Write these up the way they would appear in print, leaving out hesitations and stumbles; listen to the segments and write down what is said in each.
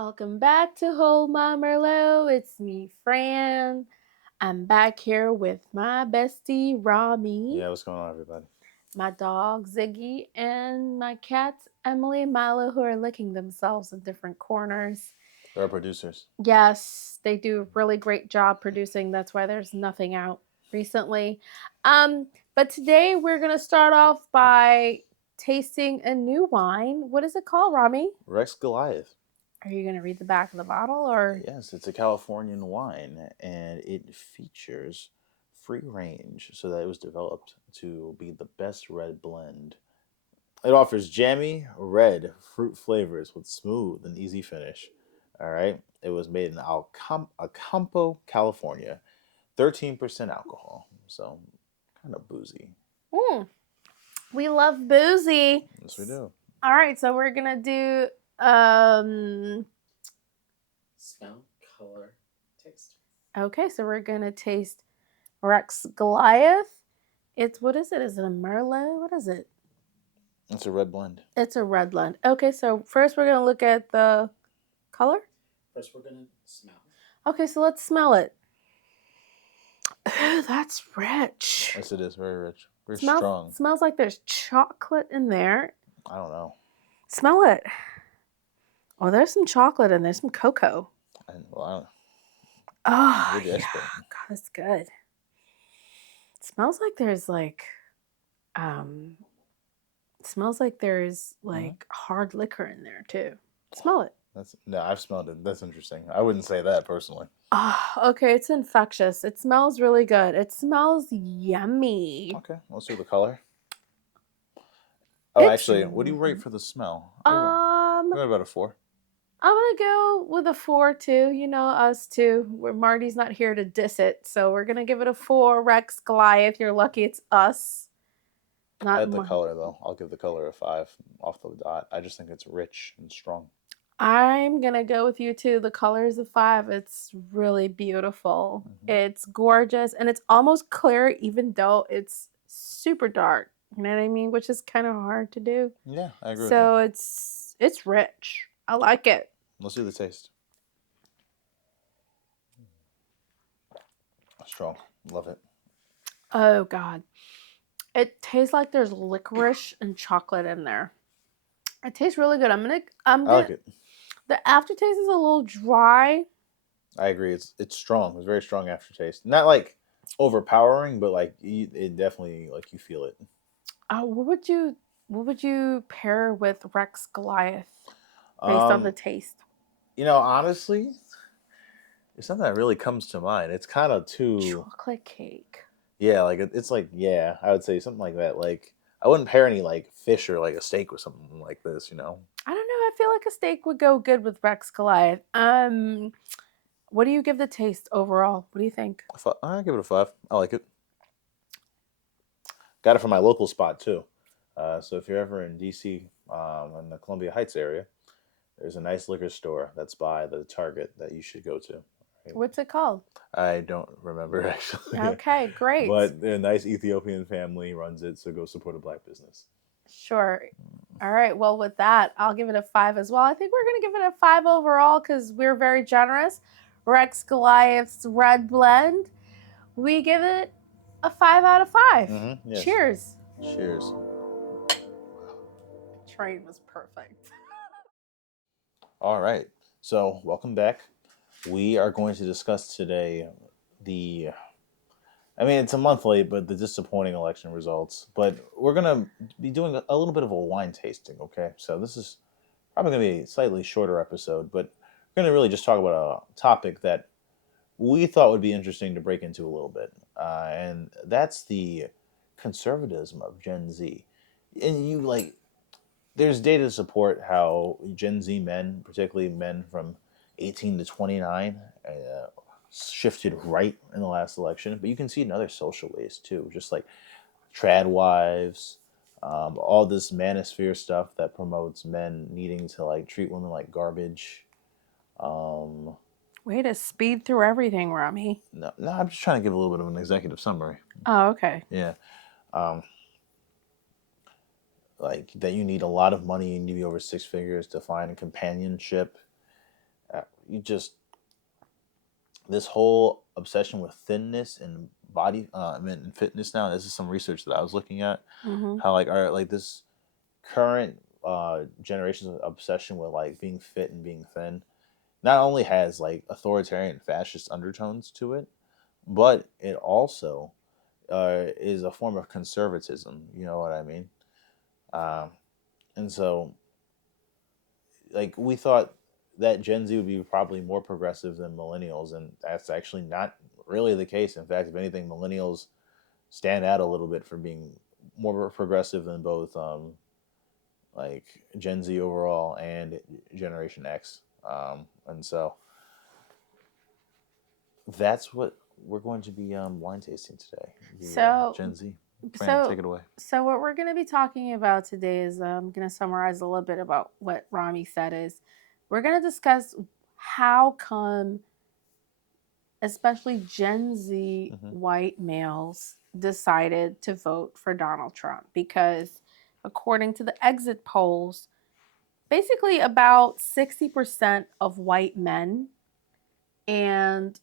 Welcome back to Hold My Merlot. It's me, Fran. I'm back here with my bestie, Rami, Yeah, what's going on, everybody? my dog, Ziggy, and my cats, Emily and Milo, who are licking themselves in different corners. There are producers. Yes, they do a really great job producing. That's why there's nothing out recently. But today we're going to start off by tasting a new wine. What is it called, Rami? Rex Goliath. Are you going to read the back of the bottle or? Yes, it's a Californian wine, and it features free range, so that it was developed to be the best red blend. It offers jammy red fruit flavors with smooth and easy finish. All right, it was made in Acampo, California. 13% alcohol, so kind of boozy. Mm, we love boozy. Yes, we do. All right, so we're gonna do um Smell, color, taste. okay, so we're gonna taste Rex Goliath. It's what is it? Is it a Merlot? What is it? It's a red blend. It's a red blend. Okay, so first we're gonna look at the color. First, we're gonna smell. Okay, so let's smell it. Ooh, that's rich. Yes, it is very rich, very Smells strong. smells like there's chocolate in there. I don't know. Smell it. Oh, there's some chocolate and there's some cocoa. And well, Oh, you're the yeah. expert. God, it's good. It smells like there's um it smells like there's hard liquor in there too. Smell it. I've smelled it. That's interesting. I wouldn't say that personally. Oh, okay, it's infectious. It smells really good. It smells yummy. Okay, let's do the color. Oh, It's actually, what do you rate for the smell? um I about a 4. I'm gonna go with a 4 too. You know, us too. Where Marty's not here to diss it, so we're gonna give it a 4. Rex Goliath, you're lucky it's us. I Not like the Mar- color though. I'll give the color a 5 off the dot. I just think it's rich and strong. I'm gonna go with you too. The colors of 5, it's really beautiful. Hmm. It's gorgeous and it's almost clear even though it's super dark. You know what I mean? Which is kind of hard to do. Yeah, I agree with that. So it's rich. I like it. Let's do the taste. Strong. Love it. Oh god. It tastes like there's licorice and chocolate in there. It tastes really good. I'm I like gonna it. the aftertaste is a little dry. I agree. It's strong. It's very strong aftertaste. Not like overpowering, but like it definitely like you feel it. What would you pair with Rex Goliath based on the Um, taste? honestly, it's something that really comes to mind. It's kind of too, Chocolate cake. yeah, like it's like, yeah, I would say something like that. Like I wouldn't pair any like fish or like a steak with something like this. I don't know. I feel like a steak would go good with Rex Goliath. What do you give the taste overall? What do you think? I give it a 5. I like it. Got it from my local spot too. So if you're ever in DC, in the Columbia Heights area, there's a nice liquor store that's by the Target that you should go to. Right? What's it called? I don't remember actually, Okay, great. but a nice Ethiopian family runs it, so go support a black business. Sure. All right. Well, with that, I'll give it a 5 as well. I think we're going to give it a 5 overall because we're very generous. Rex Goliath's Red Blend, we give it a 5 out of 5. Yes. Cheers. Cheers. Train was perfect. All right. So welcome back. We are going to discuss today the. I mean, it's a month late, but the disappointing election results. But we're gonna be doing a little bit of a wine tasting. Okay, so this is probably gonna be a slightly shorter episode, but we're gonna really just talk about a topic that we thought would be interesting to break into a little bit, and that's the conservatism of Gen Z. And you like, there's data to support how Gen Z men, particularly men from 18 to 29, shifted right in the last election. But you can see it in other social ways too, just like trad wives, all this manosphere stuff that promotes men needing to like treat women like garbage. Um, Way to speed through everything, Rami. no, I'm just trying to give a little bit of an executive summary. Oh, okay. Yeah. Um, like that you need a lot of money, you need to be over 6 figures to find companionship. You just this whole obsession with thinness and body, and fitness. Now, this is some research that I was looking at. Mm-hmm. How like are like this current generation's obsession with like being fit and being thin not only has like authoritarian fascist undertones to it, but it also is a form of conservatism. You know what I mean? Um, and so, like, we thought that Gen Z would be probably more progressive than millennials, and that's actually not really the case. In fact, if anything, millennials stand out a little bit for being more progressive than both like Gen Z overall and Generation X. And so that's what we're going to be wine tasting today. The So, Gen Z. Fran, so, take it away. so what we're going to be talking about today is I'm going to summarize a little bit about what Rami said. Is we're going to discuss how come, especially Gen Z white males, decided to vote for Donald Trump, because according to the exit polls, basically about 60% of white men and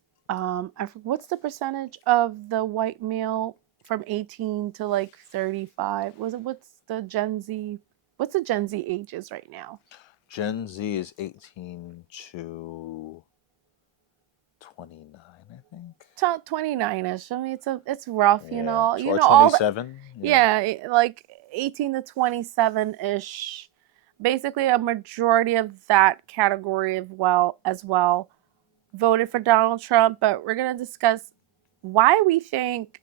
what's the percentage of the white male from 18 to like 35? What's the Gen Z? What's the Gen Z ages right now? Gen Z is 18 to 29, I think. 29ish. I mean, it's rough, you Yeah, know. or All the 27. like 18 to 27ish. Basically, a majority of that category as well voted for Donald Trump. But we're gonna discuss why we think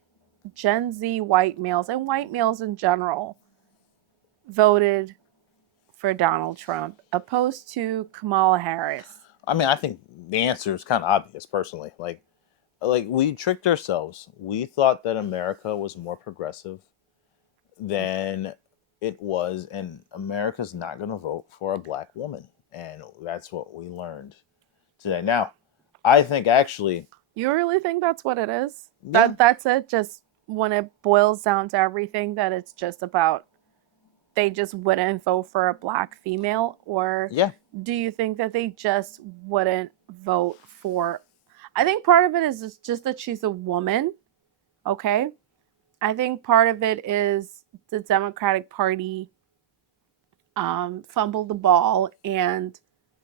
Gen Z white males and white males in general voted for Donald Trump opposed to Kamala Harris. I mean, I think the answer is kind of obvious. Personally, like we tricked ourselves. We thought that America was more progressive than it was, and America's not going to vote for a black woman, and that's what we learned today. Now, I think actually, You really think that's what it is? yeah, That's it? Just when it boils down to everything, that it's just about they just wouldn't vote for a black female? Or yeah, do you think that they just wouldn't vote for? I think part of it is just that she's a woman, okay? I think part of it is the Democratic Party fumbled the ball and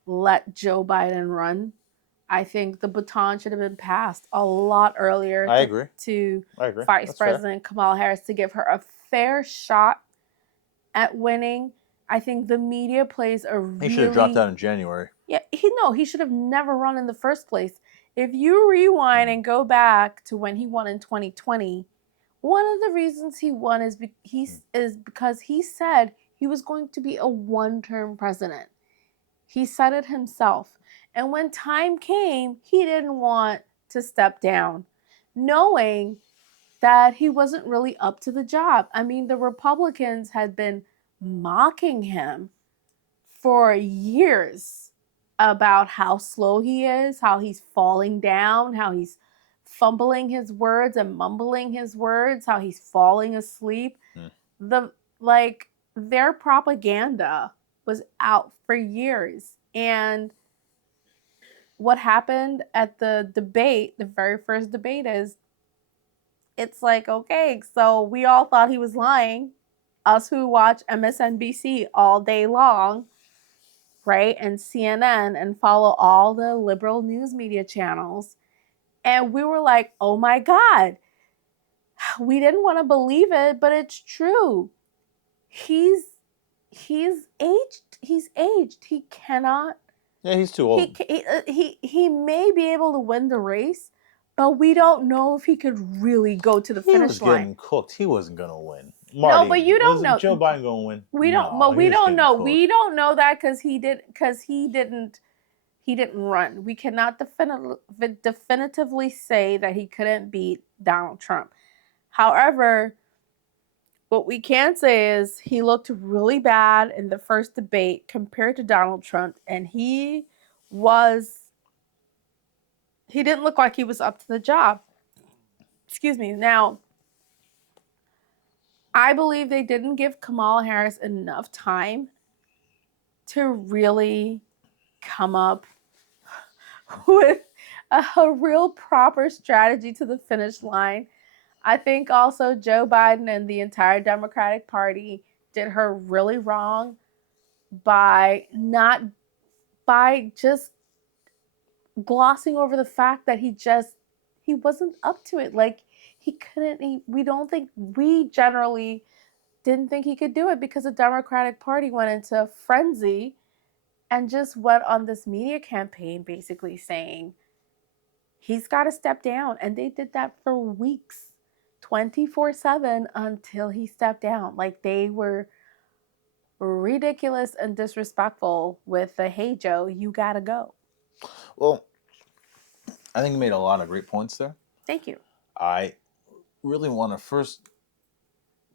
let Joe Biden run. I think the baton should have been passed a lot earlier I agree. to I agree. Vice That's fair. President Kamala Harris to give her a fair shot at winning. I think the media plays a really... He should have dropped out in January. Yeah, he should have never run in the first place. If you rewind and go back to when he won in 2020, one of the reasons he won is because he said he was going to be a one-term president. He said it himself. And when time came, he didn't want to step down, knowing that he wasn't really up to the job. I mean, the Republicans had been mocking him for years about how slow he is, how he's falling down, how he's fumbling his words and mumbling his words, how he's falling asleep. The like their propaganda was out for years. And what happened at the debate, the very first debate, is it's like, okay, so we all thought he was lying. Us who watch MSNBC all day long, right? And CNN and follow all the liberal news media channels. And we were like, oh my God, we didn't want to believe it, but it's true. He's aged. He's aged. He cannot. Yeah, he's too old. He may be able to win the race, but we don't know if he could really go to the finish line. He was getting cooked. He wasn't gonna win. Marty, no, but you don't know. Joe Biden gonna win? We don't. But we don't know. We don't know that because he didn't run. We cannot definitively say that he couldn't beat Donald Trump. However, what we can say is he looked really bad in the first debate compared to Donald Trump, and he didn't look like he was up to the job. Excuse me. Now, I believe they didn't give Kamala Harris enough time to really come up with a real proper strategy to the finish line. I think also Joe Biden and the entire Democratic Party did her really wrong by not by just glossing over the fact that he wasn't up to it. Like he couldn't. We don't think we generally didn't think he could do it because the Democratic Party went into a frenzy and just went on this media campaign basically saying he's got to step down. And they did that for weeks, 24/7 until he stepped down. Like they were ridiculous and disrespectful with the hey, Joe, you got to go. Well, I think you made a lot of great points there. Thank you. I really want to first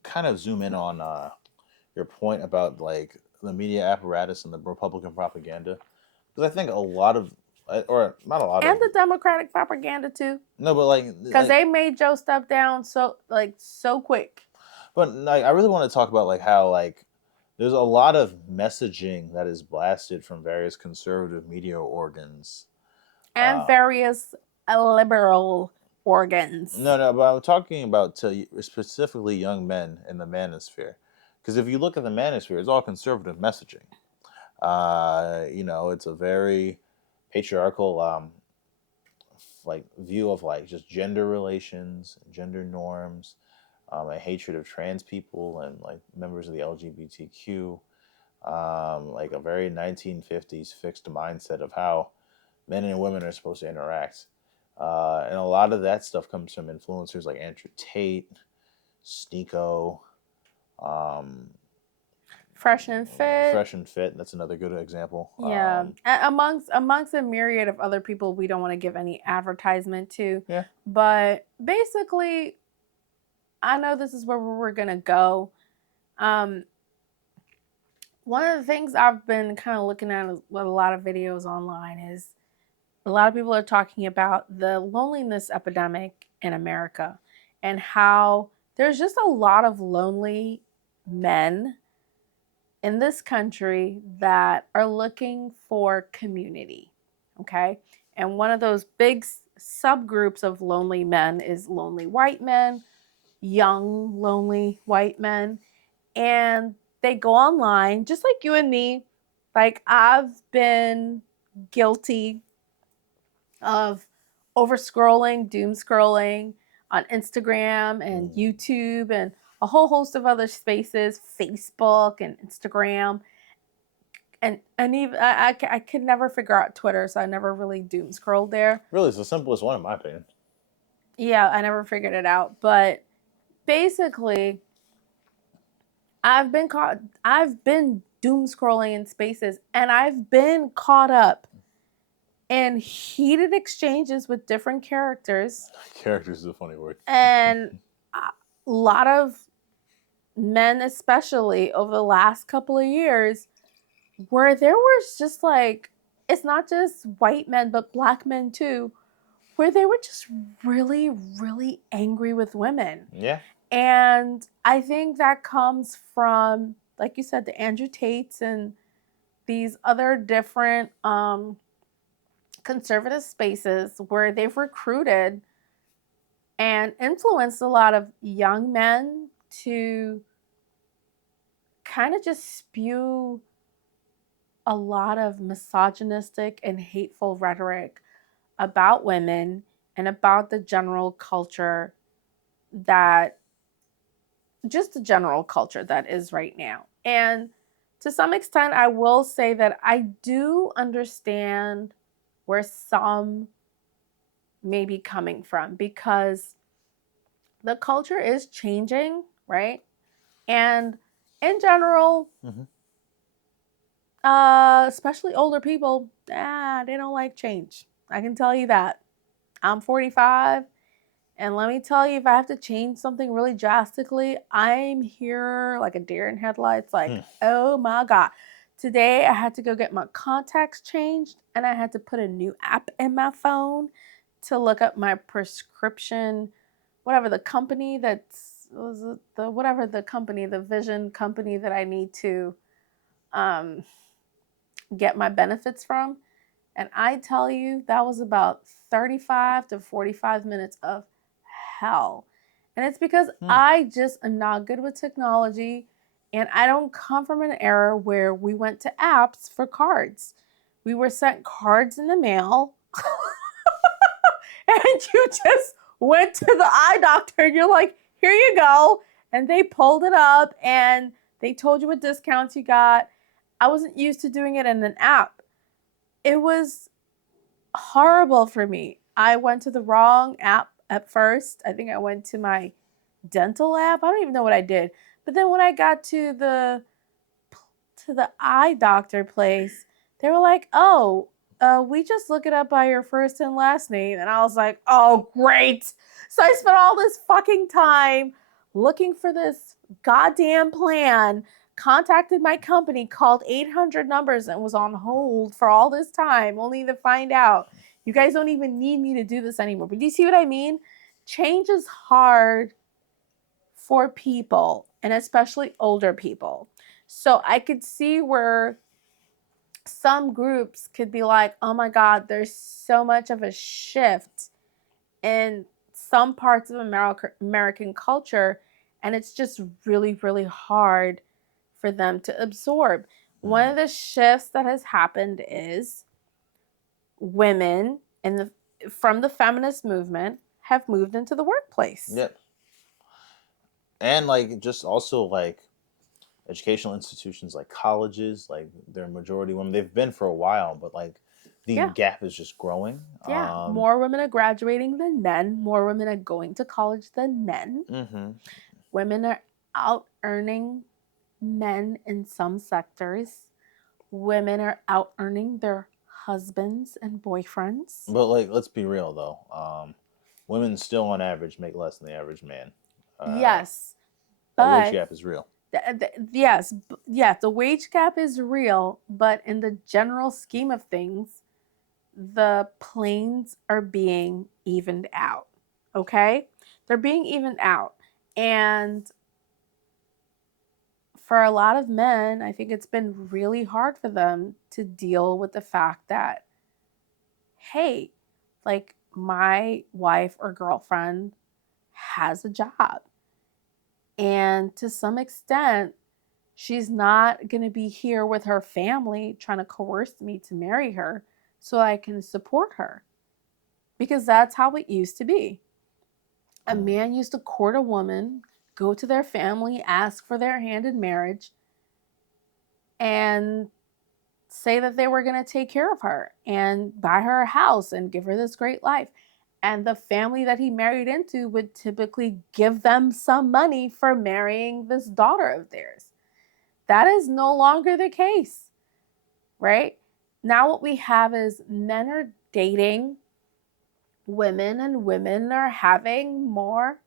kind of zoom in on your point about like the media apparatus and the Republican propaganda, because I think a lot of, or not a lot And of, the Democratic propaganda too. no, but Because they made Joe step down so quick. But like, I really want to talk about like how like there's a lot of messaging that is blasted from various conservative media organs And various liberal organs. No, but I'm talking about to specifically young men in the manosphere, because if you look at the manosphere, it's all conservative messaging. It's a very patriarchal like view of like just gender relations, gender norms, a hatred of trans people and like members of the LGBTQ, like a very 1950s fixed mindset of how men and women are supposed to interact. And a lot of that stuff comes from influencers like Andrew Tate, Sneeko, Fresh and Fit. Fresh and Fit. That's another good example. Yeah, amongst a myriad of other people we don't want to give any advertisement to. Yeah. But basically, I know this is where we're gonna go. One of the things I've been kind of looking at with a lot of videos online is a lot of people are talking about the loneliness epidemic in America and how there's just a lot of lonely men in this country that are looking for community. Okay. And one of those big subgroups of lonely men is lonely white men, young, lonely white men. And they go online, just like you and me. Like, I've been guilty of over scrolling, doom scrolling on Instagram and YouTube and a whole host of other spaces, Facebook and Instagram. And even I could never figure out Twitter, so I never really doom scrolled there. Really, it's the simplest one in my opinion. Yeah, I never figured it out. But basically, I've been doom scrolling in spaces, and I've been caught up in heated exchanges with different characters. Characters is a funny word. And a lot of men, especially over the last couple of years, where there was just like, it's not just white men, but black men too, where they were just really, really angry with women. Yeah. And I think that comes from, like you said, the Andrew Tates and these other different conservative spaces where they've recruited and influenced a lot of young men to kind of just spew a lot of misogynistic and hateful rhetoric about women and about the general culture that is right now. And to some extent, I will say that I do understand where some may be coming from, because the culture is changing, right? And in general, especially older people, they don't like change. I can tell you that. I'm 45, and let me tell you, if I have to change something really drastically, I'm here like a deer in headlights, like, oh my God. Today, I had to go get my contacts changed, and I had to put a new app in my phone to look up my prescription, whatever the company the vision company that I need to get my benefits from. And I tell you, that was about 35 to 45 minutes of hell. And it's because I just am not good with technology. And I don't come from an era where we went to apps for cards. We were sent cards in the mail. And you just went to the eye doctor and you're like, here you go. And they pulled it up and they told you what discounts you got. I wasn't used to doing it in an app. It was horrible for me. I went to the wrong app at first. I think I went to my dental app. I don't even know what I did. But then when I got to the eye doctor place, they were like, "Oh, we just look it up by your first and last name." And I was like, "Oh, great." So I spent all this fucking time looking for this goddamn plan, contacted my company, called 800 numbers, and was on hold for all this time, only to find out you guys don't even need me to do this anymore. But do you see what I mean? Change is hard for people, and especially older people. So I could see where some groups could be like, oh my God, there's so much of a shift in some parts of American culture, and it's just really, really hard for them to absorb. One of the shifts that has happened is women from the feminist movement have moved into the workplace. Yep. And like just also like educational institutions like colleges, like they're majority women. They've been for a while, but like the gap is just growing. Yeah, more women are graduating than men. More women are going to college than men. Mm-hmm. Women are out earning men in some sectors. Women are out earning their husbands and boyfriends. But like, let's be real though. Women still on average make less than the average man. Yes, the but wage gap is real. Yes, the wage gap is real, but in the general scheme of things, the planes are being evened out. Okay? They're being evened out. And for a lot of men, I think it's been really hard for them to deal with the fact that, hey, like my wife or girlfriend has a job. And to some extent, she's not going to be here with her family trying to coerce me to marry her so I can support her. Because that's how it used to be. A man used to court a woman, go to their family, ask for their hand in marriage, and say that they were going to take care of her and buy her a house and give her this great life. And the family that he married into would typically give them some money for marrying this daughter of theirs. That is no longer the case, right? Now what we have is men are dating women and women are having more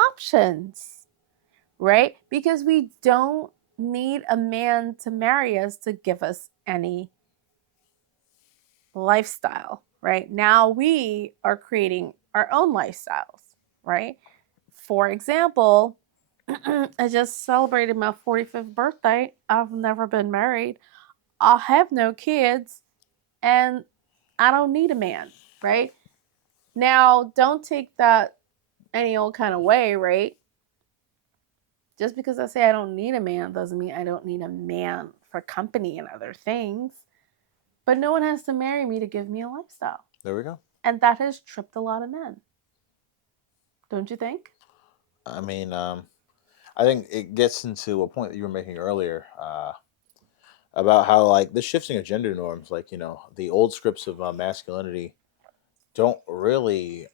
options, right? Because we don't need a man to marry us to give us any lifestyle, right? Now we are creating our own lifestyles, right? For example, I just celebrated my 45th birthday. I've never been married. I have no kids, and I don't need a man, right? Now, don't take that any old kind of way, right? Just because I say I don't need a man doesn't mean I don't need a man for company and other things. But no one has to marry me to give me a lifestyle. There we go. And that has tripped a lot of men. Don't you think? I mean, I think it gets into a point that you were making earlier about how like the shifting of gender norms, like the old scripts of masculinity, don't really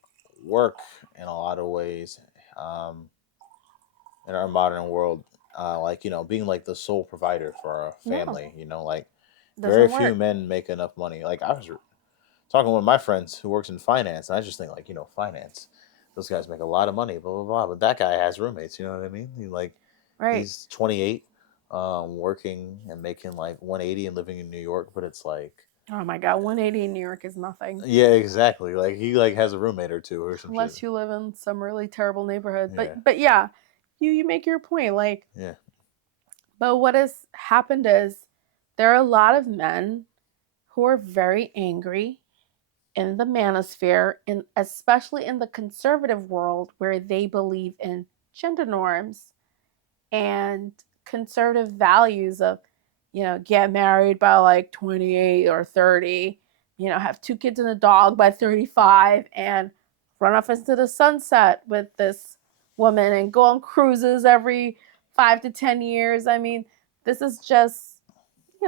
work in a lot of ways in our modern world. Like being like the sole provider for a family. Like very few men make enough money. Like I was talking to one of my friends who works in finance, and I just think like finance. Those guys make a lot of money, blah blah blah. But that guy has roommates. You know what I mean? He's 28, working and making like 180 and living in New York. But it's like, oh my God, 180 in New York is nothing. yeah, exactly. Like he like has a roommate or two or something. Unless you live in some really terrible neighborhood. But yeah, you make your point. Like, yeah. But what has happened is there are a lot of men who are very angry in the manosphere, and especially in the conservative world where they believe in gender norms and conservative values of, get married by like 28 or 30, have 2 kids and a dog by 35, and run off into the sunset with this woman and go on cruises every 5 to 10 years. I mean, this is just,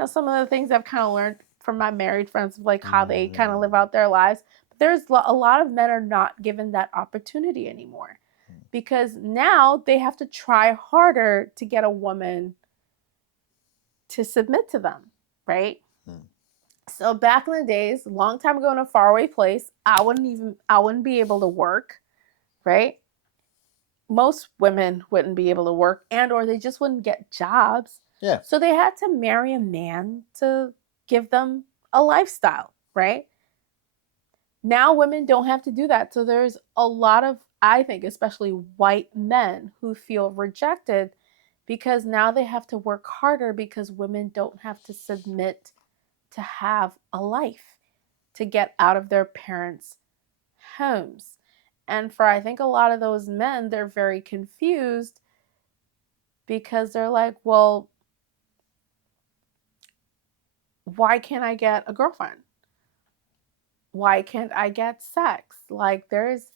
some of the things I've kind of learned from my married friends of like how they kind of live out their lives. But there's a lot of men are not given that opportunity anymore because now they have to try harder to get a woman to submit to them, right? So back in the days, a long time ago in a faraway place, I wouldn't be able to work, right? Most women wouldn't be able to work, and or they just wouldn't get jobs. Yeah. So they had to marry a man to give them a lifestyle, right? Now women don't have to do that. So there's a lot of, I think, especially white men who feel rejected because now they have to work harder because women don't have to submit to have a life, to get out of their parents' homes. And for I think a lot of those men, they're very confused because they're like, well, why can't I get a girlfriend? Why can't I get sex? Like there's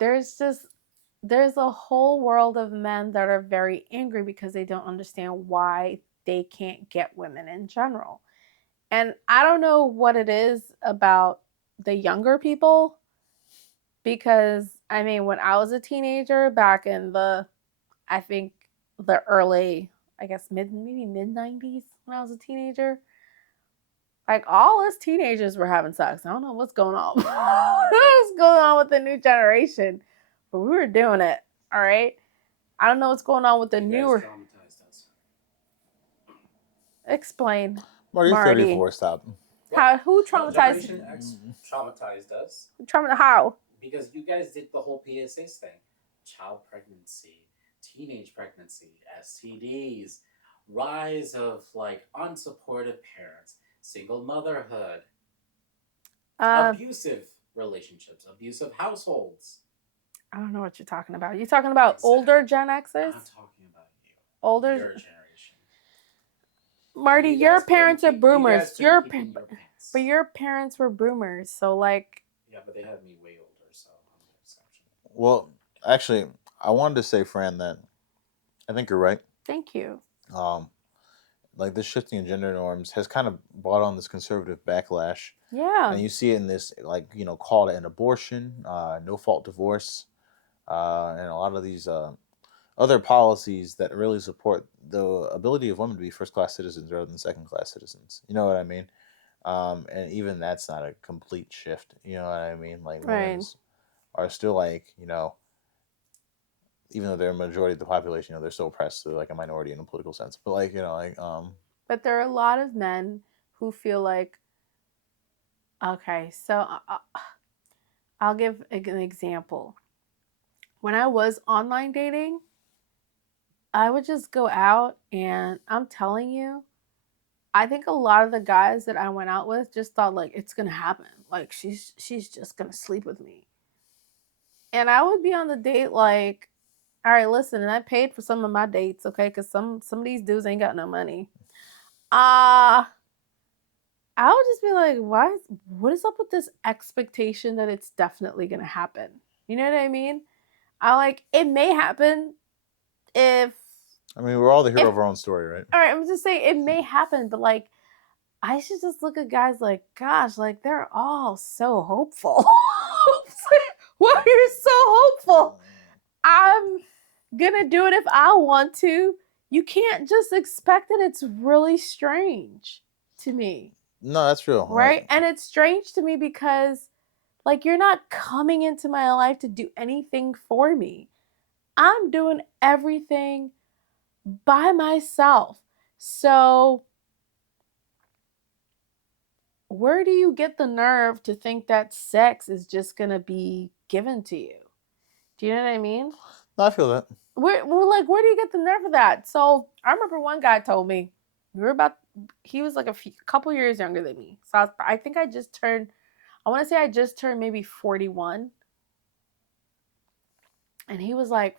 a whole world of men that are very angry because they don't understand why they can't get women in general. And I don't know what it is about the younger people because I mean, when I was a teenager back in I think the early, I guess maybe mid 90s when I was a teenager, like all us teenagers were having sex. I don't know what's going on. What's going on with the new generation? But we were doing it. All right. I don't know what's going on with the You guys newer. traumatized us. Explain. Marty, you're Marty. 34. Stop. Who No, traumatized? Generation X traumatized us How? because you guys did the whole PSA thing. Child pregnancy, teenage pregnancy, STDs, rise of like unsupportive parents, single motherhood, abusive relationships, abusive households. I don't know what you're talking about. You talking about Exactly. older Gen I'm Xers? talking about you. Older. Your generation. Marty, You your guys couldn't parents are keep- you guys boomers. couldn't keep in your pants. But your parents were boomers, so like. Yeah, but they had me way older, so I'm the exception. Well, actually, I wanted to say, Fran, that I think you're right. Thank you. Like this shifting in gender norms has kind of brought on this conservative backlash. Yeah. And you see it in this, like, call to an abortion, no fault divorce, and a lot of these other policies that really support the ability of women to be first class citizens rather than second class citizens. You know what I mean? And even that's not a complete shift. You know what I mean? Like, women are still like, even though they're a majority of the population, they're still oppressed. They're like a minority in a political sense. But like, But there are a lot of men who feel like, okay, so I'll give an example. When I was online dating, I would just go out and I'm telling you, I think a lot of the guys that I went out with just thought like it's gonna happen. Like she's just gonna sleep with me. And I would be on the date like, all right, listen, and I paid for some of my dates, okay? Because some of these dudes ain't got no money. I would just be like, what is up with this expectation that it's definitely gonna happen? You know what I mean? It may happen if. I mean, we're all the hero of our own story, right? All right, I'm just saying it may happen, but like, I should just look at guys like, gosh, like they're all so hopeful. Why are you so hopeful? I'm gonna do it if I want to. You can't just expect it. It's really strange to me. No, that's real. Right? And it's strange to me because, like, you're not coming into my life to do anything for me. I'm doing everything by myself. So, where do you get the nerve to think that sex is just going to be given to you? Do you know what I mean? No, I feel that. Where do you get the nerve of that? So, I remember one guy told me, he was like a couple years younger than me. So I think I just turned, I want to say I just turned maybe 41. And he was like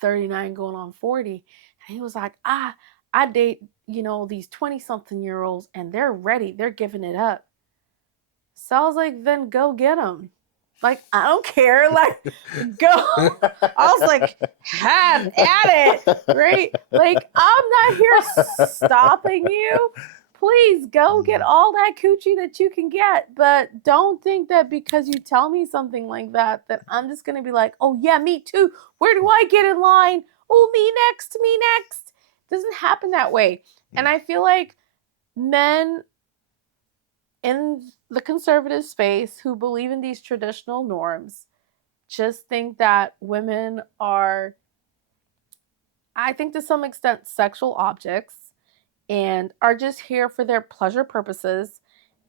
39 going on 40. And he was like, I date, these 20 something year olds and they're ready. They're giving it up. So I was like, then go get them. Like, I don't care. Like, go. I was like, have at it. Right? Like, I'm not here stopping you. Please go get all that coochie that you can get. But don't think that because you tell me something like that I'm just going to be like, oh, yeah, me too. Where do I get in line? Oh, me next, me next. It doesn't happen that way. And I feel like men in the conservative space who believe in these traditional norms just think that women are, I think to some extent, sexual objects and are just here for their pleasure purposes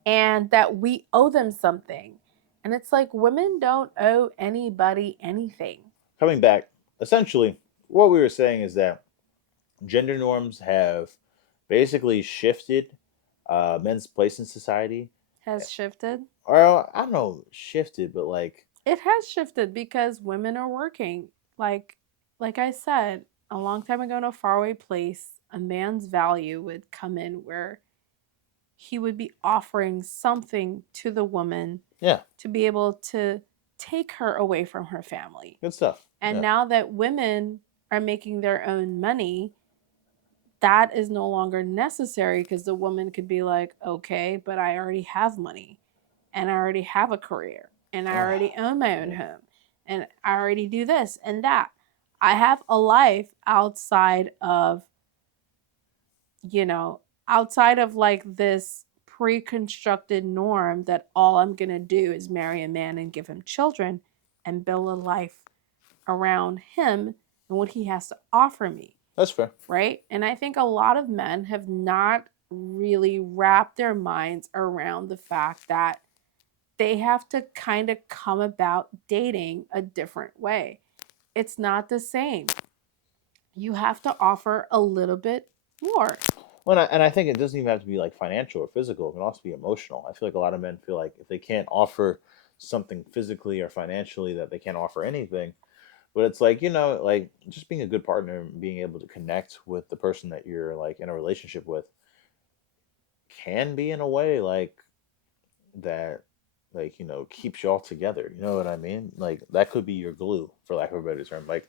and that we owe them something. And it's like women don't owe anybody anything. Coming back, essentially, what we were saying is that gender norms have basically shifted men's place in society. Has shifted. Or I don't know, shifted, but like It has shifted because women are working. Like I said, a long time ago in a faraway place, a man's value would come in where he would be offering something to the woman yeah, to be able to take her away from her family. good stuff. And Yeah. now that women are making their own money, that is no longer necessary because the woman could be like, okay, but I already have money and I already have a career and I already own my own home and I already do this and that. I have a life outside of, outside of like this pre-constructed norm that all I'm going to do is marry a man and give him children and build a life around him and what he has to offer me. That's fair. Right? And I think a lot of men have not really wrapped their minds around the fact that they have to kind of come about dating a different way. It's not the same. You have to offer a little bit more. Well, and I think it doesn't even have to be like financial or physical. It can also be emotional. I feel like a lot of men feel like if they can't offer something physically or financially, that they can't offer anything. But it's like, like just being a good partner and being able to connect with the person that you're like in a relationship with can be in a way like that, like, keeps you all together. You know what I mean? Like that could be your glue, for lack of a better term. Like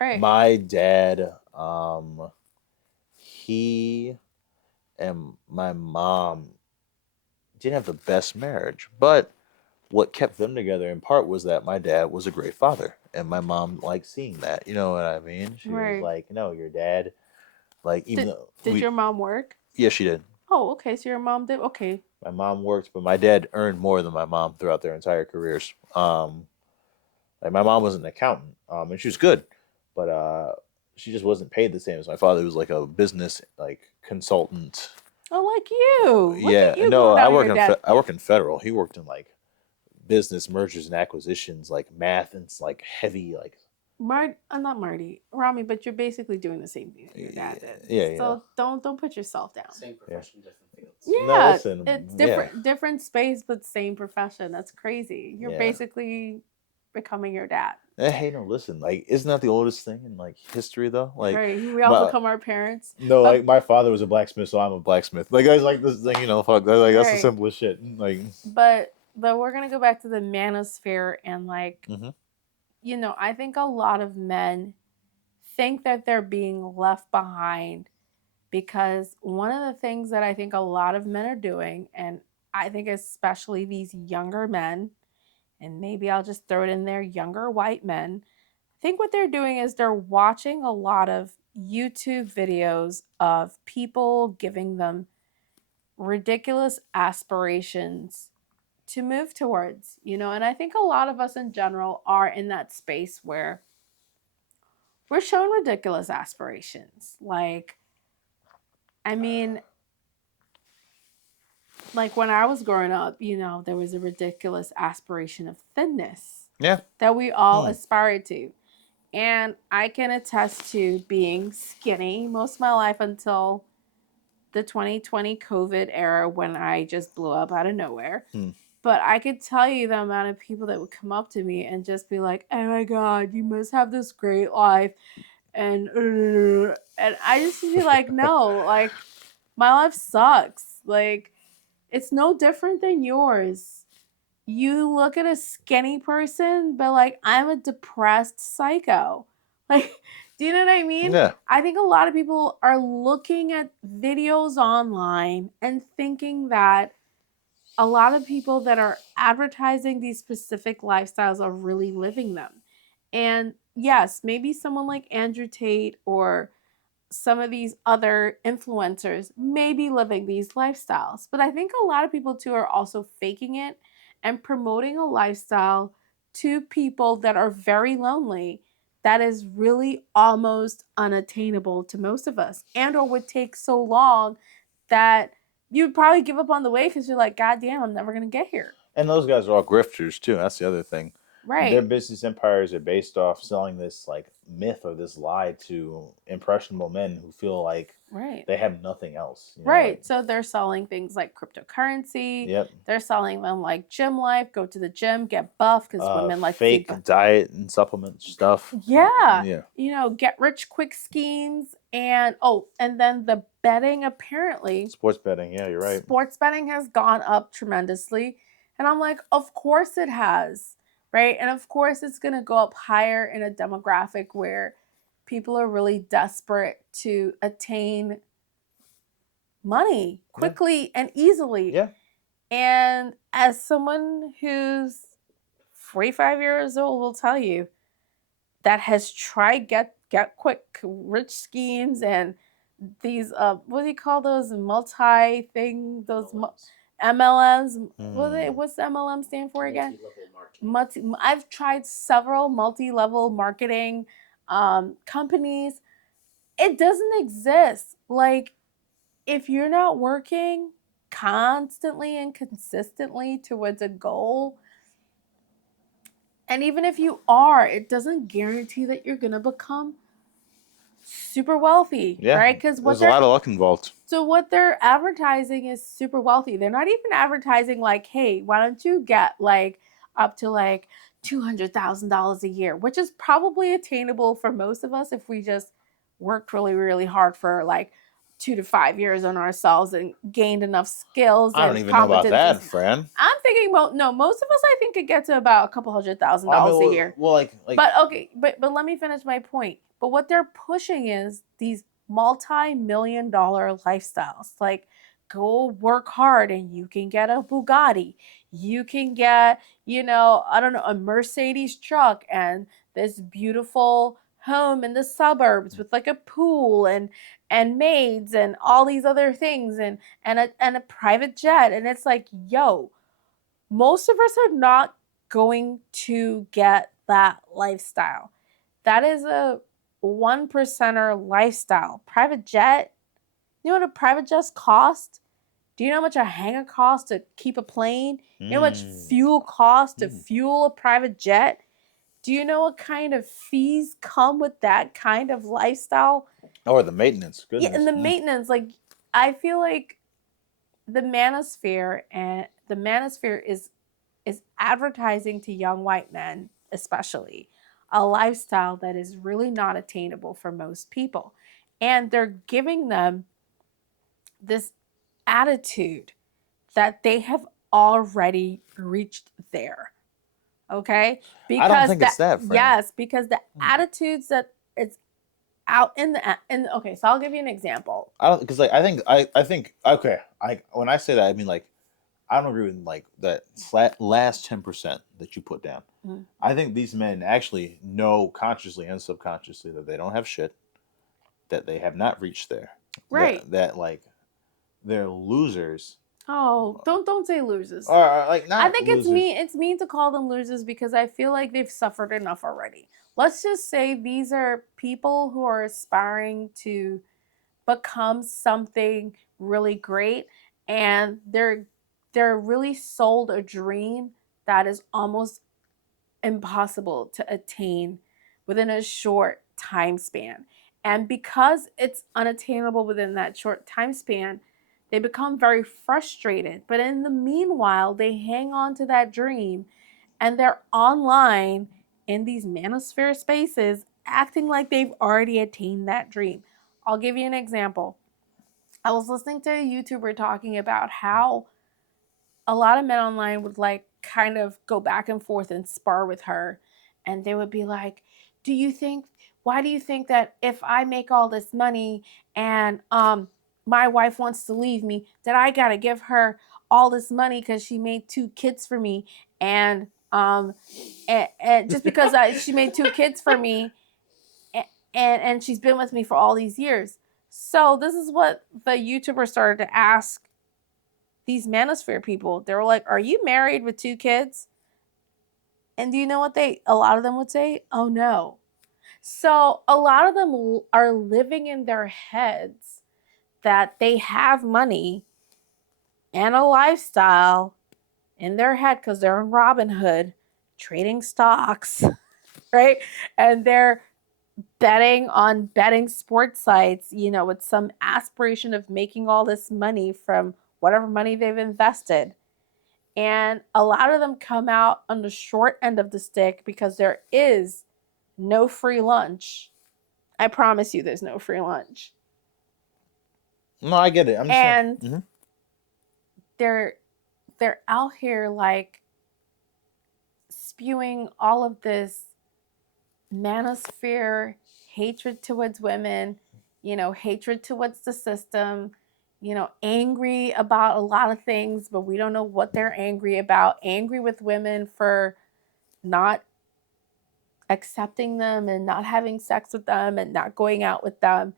Right. my dad, he and my mom didn't have the best marriage, but what kept them together in part was that my dad was a great father and my mom liked seeing that. You know what I mean? She was Right. like, no, your dad, like, even though Did your mom work? yeah, she did. Oh, okay. So your mom did. Okay. My mom worked, but my dad earned more than my mom throughout their entire careers. Like my mom was an accountant, and she was good, but she just wasn't paid the same as my father, who was like a business like consultant. Oh, like you. Look Yeah, at you no, going out your dad. I work in federal. He worked in like business mergers and acquisitions, like math and like heavy like. I'm not Marty, Rami, but you're basically doing the same thing your dad did. Yeah. So don't put yourself down. Same profession, different fields. Yeah, No, listen, it's yeah. different space, but same profession. That's crazy. You're Yeah. basically becoming your dad. Hey, no, listen. Like, isn't that the oldest thing in like history though? Like, Right. We all my- become our parents. no, like my father was a blacksmith, so I'm a blacksmith. Like, I was like this thing, fuck. Like, that's the Right. simplest shit. Like, But we're gonna go back to the manosphere and like, Mhm. I think a lot of men think that they're being left behind because one of the things that I think a lot of men are doing, and I think especially these younger men, and maybe I'll just throw it in there, younger white men, I think what they're doing is they're watching a lot of YouTube videos of people giving them ridiculous aspirations to move towards, and I think a lot of us in general are in that space where we're shown ridiculous aspirations. Like, I mean, like when I was growing up, there was a ridiculous aspiration of thinness yeah, that we all aspired to. And I can attest to being skinny most of my life until the 2020 COVID era when I just blew up out of nowhere. Hmm. But I could tell you the amount of people that would come up to me and just be like, "Oh my God, you must have this great life," and I just be like, "No, like my life sucks. Like it's no different than yours. You look at a skinny person, but like I'm a depressed psycho." Like, do you know what I mean? Yeah. I think a lot of people are looking at videos online and thinking that a lot of people that are advertising these specific lifestyles are really living them. And yes, maybe someone like Andrew Tate or some of these other influencers may be living these lifestyles. But I think a lot of people too are also faking it and promoting a lifestyle to people that are very lonely that is really almost unattainable to most of us and or would take so long that you'd probably give up on the way because you're like, God damn, I'm never gonna get here. And those guys are all grifters too. That's the other thing. Their Right. business empires are based off selling this like myth or this lie to impressionable men who feel like Right. they have nothing else. You know, Right. like- So they're selling things like cryptocurrency. Yep. They're selling them like gym life, go to the gym, get buff because women like to see fake diet and supplement stuff. Yeah. Yeah. You know, get rich quick schemes and and then the betting apparently. Sports betting. Yeah, you're right. Sports betting has gone up tremendously. And I'm like, of course it has. Right? And of course it's going to go up higher in a demographic where people are really desperate to attain money quickly and easily. Yeah. And as someone who's 45 years old will tell you that has tried get quick rich schemes and these what do you call those multi thing those MLMs. What's MLM stand for again? I've tried several multi-level marketing companies. It doesn't exist. Like if you're not working constantly and consistently towards a goal, and even if you are, it doesn't guarantee that you're going to become super wealthy, Yeah. right? Because there's a lot of luck involved. So what they're advertising is super wealthy. They're not even advertising like, hey, why don't you get like up to like $200,000 a year, which is probably attainable for most of us if we just worked really, really hard for like 2 to 5 years on ourselves and gained enough skills. I don't and even know about that, competencies. Fran. I'm thinking, well, no, most of us, I think, could get to about a couple $100,000 a year. Well, like, But okay, but let me finish my point. But what they're pushing is these multi-million-dollar lifestyles. Like, go work hard and you can get a Bugatti. You can get, I don't know, a Mercedes truck and this beautiful home in the suburbs with like a pool and maids and all these other things and a private jet. And it's like, yo, most of us are not going to get that lifestyle. That is a 1%er lifestyle. Private jet, you know what a private jet cost? Do you know how much a hangar costs to keep a plane? You know how much fuel costs to fuel a private jet? Do you know what kind of fees come with that kind of lifestyle? Or the maintenance. Goodness. Yeah, and the maintenance. Like, I feel like the manosphere is advertising to young white men, especially, a lifestyle that is really not attainable for most people. And they're giving them this attitude that they have already reached there. Okay? I don't think it's that, Fran. Yes, because the attitudes that it's out in okay, so I'll give you an example. I don't, because like I think okay, when I say that I mean like I don't agree with like that last 10% that you put down. Mm-hmm. I think these men actually know consciously and subconsciously that they don't have shit, that they have not reached there. Right. That like they're losers. Oh, don't say losers. Or like not. I think losers. it's mean to call them losers because I feel like they've suffered enough already. Let's just say these are people who are aspiring to become something really great, and they're really sold a dream that is almost impossible to attain within a short time span. And because it's unattainable within that short time span, they become very frustrated. But in the meanwhile, they hang on to that dream and they're online in these manosphere spaces acting like they've already attained that dream. I'll give you an example. I was listening to a YouTuber talking about how a lot of men online would like kind of go back and forth and spar with her. And they would be like, do you think, why do you think that if I make all this money and my wife wants to leave me, that I gotta give her all this money because she made 2 kids for me, and and just because she made 2 kids for me, and she's been with me for all these years. So this is what the YouTuber started to ask these manosphere people. They were like, are you married with 2 kids? And do you know what a lot of them would say? Oh no. So a lot of them are living in their heads that they have money and a lifestyle in their head because they're in Robinhood trading stocks, right? And they're betting on betting sports sites, with some aspiration of making all this money from whatever money they've invested. And a lot of them come out on the short end of the stick because there is no free lunch. I promise you, there's no free lunch. No, I get it. I'm just And saying. they're out here like spewing all of this manosphere hatred towards women, hatred towards the system, angry about a lot of things, but we don't know what they're angry about. Angry with women for not accepting them and not having sex with them and not going out with them.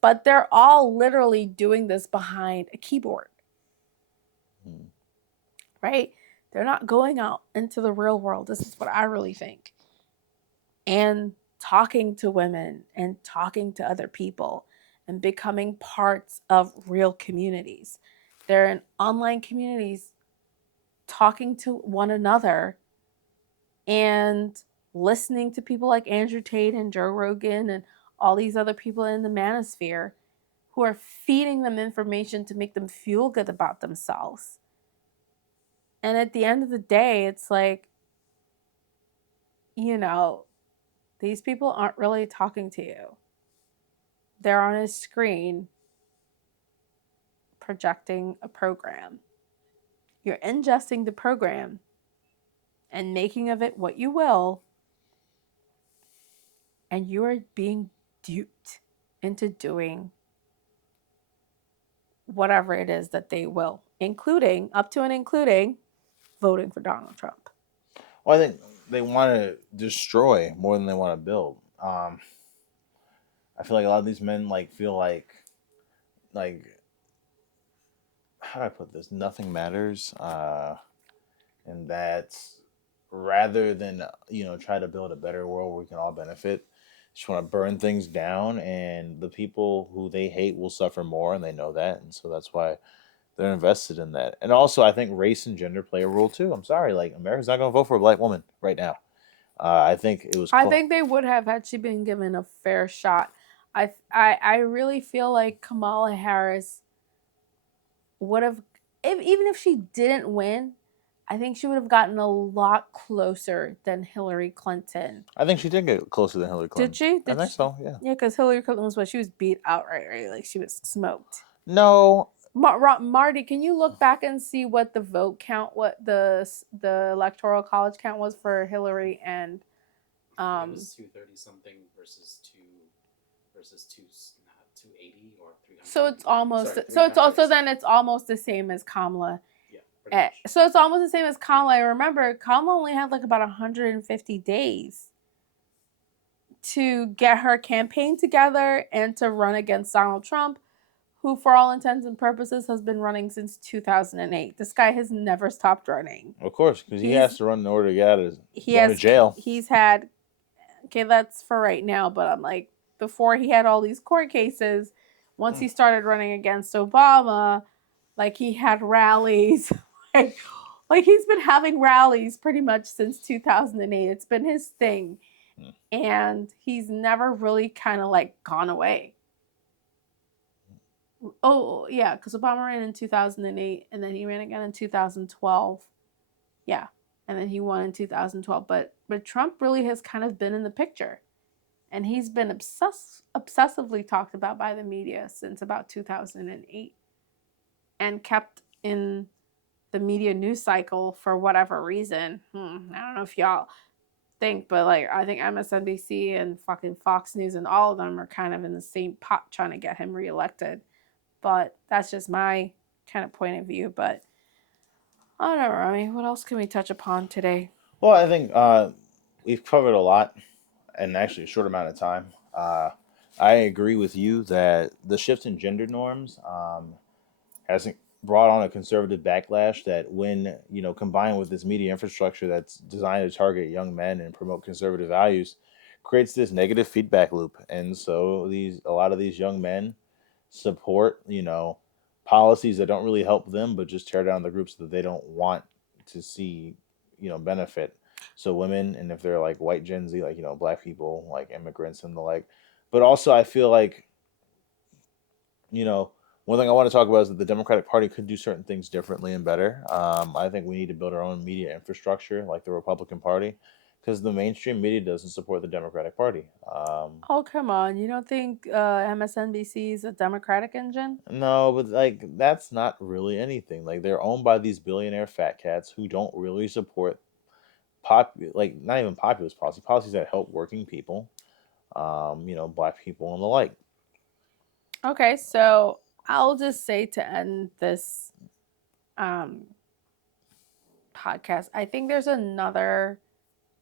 But they're all literally doing this behind a keyboard, right? They're not going out into the real world. This is what I really think. And talking to women and talking to other people and becoming parts of real communities. They're in online communities talking to one another and listening to people like Andrew Tate and Joe Rogan and all these other people in the manosphere who are feeding them information to make them feel good about themselves. And at the end of the day, it's like, these people aren't really talking to you. They're on a screen projecting a program. You're ingesting the program and making of it what you will, and you are being duped into doing whatever it is that they will, including, up to and including, voting for Donald Trump. Well, I think they want to destroy more than they want to build. I feel like a lot of these men feel like how do I put this? Nothing matters, and that rather than try to build a better world where we can all benefit, just want to burn things down, and the people who they hate will suffer more, and they know that, and so that's why they're invested in that. And also, I think race and gender play a role too. I'm sorry, America's not going to vote for a black woman right now. I think it was. I think they would have had she been given a fair shot. I really feel like Kamala Harris would have, even if she didn't win, I think she would have gotten a lot closer than Hillary Clinton. I think she did get closer than Hillary Clinton. Did she? I think so. Yeah. Yeah, because Hillary Clinton was she was beat outright, right? Like she was smoked. No. Marty, can you look back and see what the vote count, what the electoral college count was for Hillary and it was 230 something versus 280 or 300. So it's almost it's almost the same as Kamala. Yeah. So it's almost the same as Kamala. I remember Kamala only had like about 150 days to get her campaign together and to run against Donald Trump, who for all intents and purposes has been running since 2008. This guy has never stopped running. Of course, because he has to run in order to get out of to jail. He's had, okay, that's for right now, but I'm like, before he had all these court cases, once he started running against Obama, like he had rallies, like he's been having rallies pretty much since 2008. It's been his thing. And he's never really kind of like gone away. Oh, yeah, because Obama ran in 2008 and then he ran again in 2012. Yeah. And then he won in 2012. But Trump really has kind of been in the picture. And he's been obsessively talked about by the media since about 2008 and kept in the media news cycle for whatever reason. I don't know if y'all think, but like I think MSNBC and fucking Fox News and all of them are kind of in the same pot trying to get him reelected. But that's just my kind of point of view. But I don't know, Rami. What else can we touch upon today? Well, I think we've covered a lot in actually a short amount of time. I agree with you that the shift in gender norms has brought on a conservative backlash that when, combined with this media infrastructure that's designed to target young men and promote conservative values, creates this negative feedback loop. And so a lot of these young men support, policies that don't really help them, but just tear down the groups that they don't want to see, benefit. So women, and if they're like white Gen Z, like, black people, like immigrants and the like. But also I feel like, you know, one thing I want to talk about is that the Democratic Party could do certain things differently and better. I think we need to build our own media infrastructure like the Republican Party because the mainstream media doesn't support the Democratic Party. Oh, come on. You don't think MSNBC is a Democratic engine? No, but like that's not really anything. Like they're owned by these billionaire fat cats who don't really support like not even populist policies that help working people, black people and the like. Okay, so I'll just say to end this um, podcast, I think there's another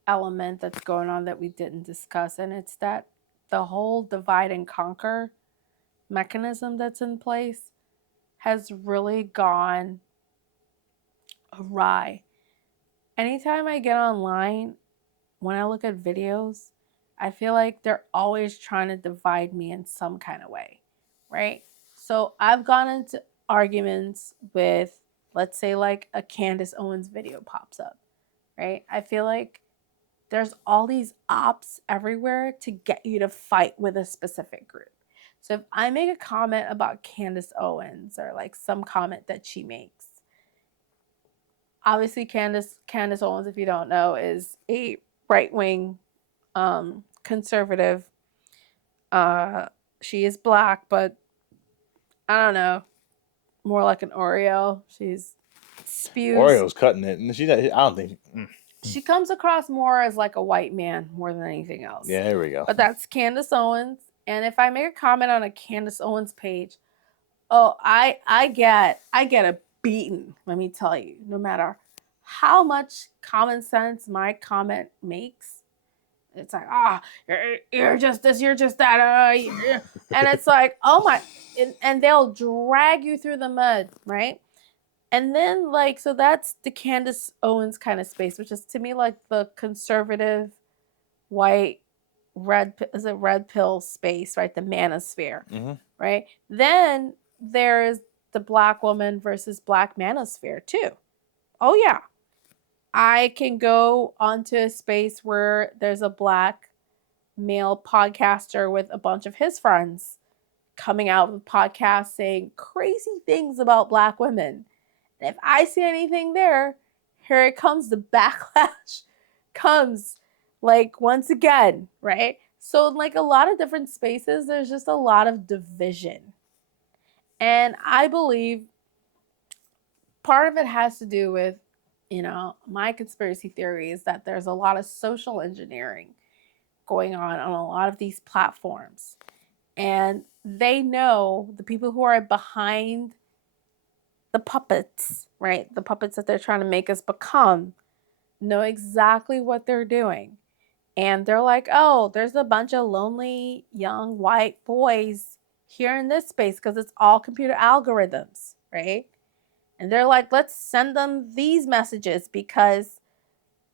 element that's going on that we didn't discuss, and it's that the whole divide and conquer mechanism that's in place has really gone awry. Anytime I get online, when I look at videos, I feel like they're always trying to divide me in some kind of way, right? So I've gone into arguments with, let's say, like a Candace Owens video pops up, right? I feel like there's all these ops everywhere to get you to fight with a specific group. So if I make a comment about Candace Owens or like some comment that she makes, obviously Candace Owens, if you don't know, is a right wing conservative. She is black, but I don't know, more like an Oreo. She's spews. Oreo's cutting it, and I don't think. She comes across more as like a white man more than anything else. Yeah, here we go. But that's Candace Owens. And if I make a comment on a Candace Owens page, oh, I get a beating, let me tell you, no matter how much common sense my comment makes. It's like, you're just this, you're just that. And it's like, oh my, and they'll drag you through the mud, right? And then, like, so that's the Candace Owens kind of space, which is to me like the conservative, white, red pill space, right? The manosphere, right? Then there's the black woman versus black manosphere too. Oh yeah, I can go onto a space where there's a black male podcaster with a bunch of his friends coming out with podcasts saying crazy things about black women. And if I see anything there, here it comes. The backlash comes like once again, right? So, like a lot of different spaces, there's just a lot of division. And I believe part of it has to do with, my conspiracy theory is that there's a lot of social engineering going on a lot of these platforms. And they know the people who are behind the puppets, right? The puppets that they're trying to make us become know exactly what they're doing. And they're like, oh, there's a bunch of lonely young white boys here in this space because it's all computer algorithms, right? And they're like, let's send them these messages because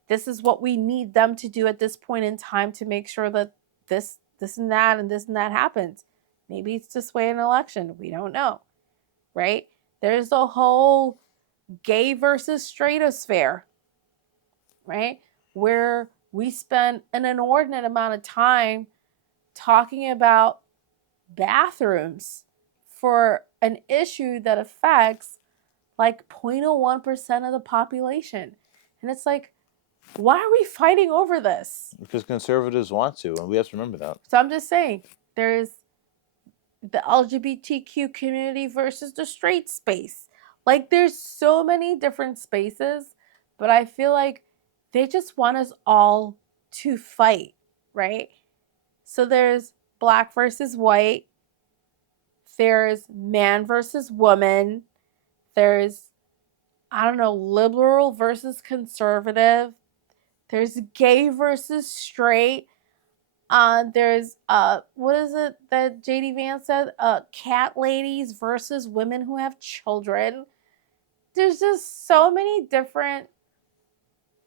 this is what we need them to do at this point in time to make sure that this and that happens. Maybe it's to sway an election. We don't know, right? There's a whole gay versus straightosphere, right? Where we spend an inordinate amount of time talking about bathrooms for an issue that affects like 0.01% of the population. And it's like, why are we fighting over this? Because conservatives want to, and we have to remember that. So I'm just saying, there's the LGBTQ community versus the straight space. Like, there's so many different spaces, but I feel like they just want us all to fight, right? So there's black versus white, there's man versus woman, there's, I don't know, liberal versus conservative, there's gay versus straight. There's what is it that JD Vance said? Cat ladies versus women who have children. There's just so many different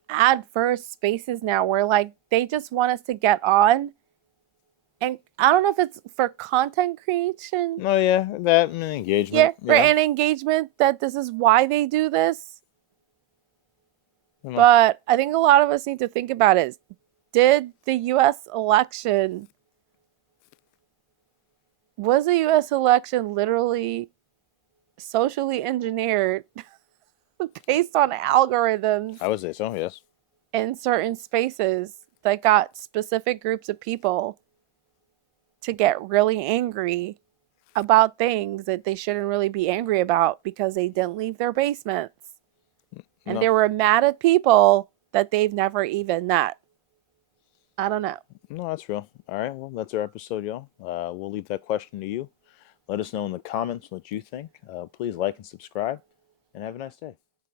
adverse spaces now where like they just want us to get on. And I don't know if it's for content creation. Oh yeah, that and engagement. Yeah, right, and engagement that this is why they do this. You know. But I think a lot of us need to think about it. Did the US election, was the US election literally socially engineered based on algorithms I would say so, yes. in certain spaces that got specific groups of people to get really angry about things that they shouldn't really be angry about because they didn't leave their basements? And No. they were mad at people that they've never even met. I don't know. No, that's real. All right, well, that's our episode, y'all. We'll leave that question to you. Let us know in the comments what you think. Please like and subscribe, and have a nice day.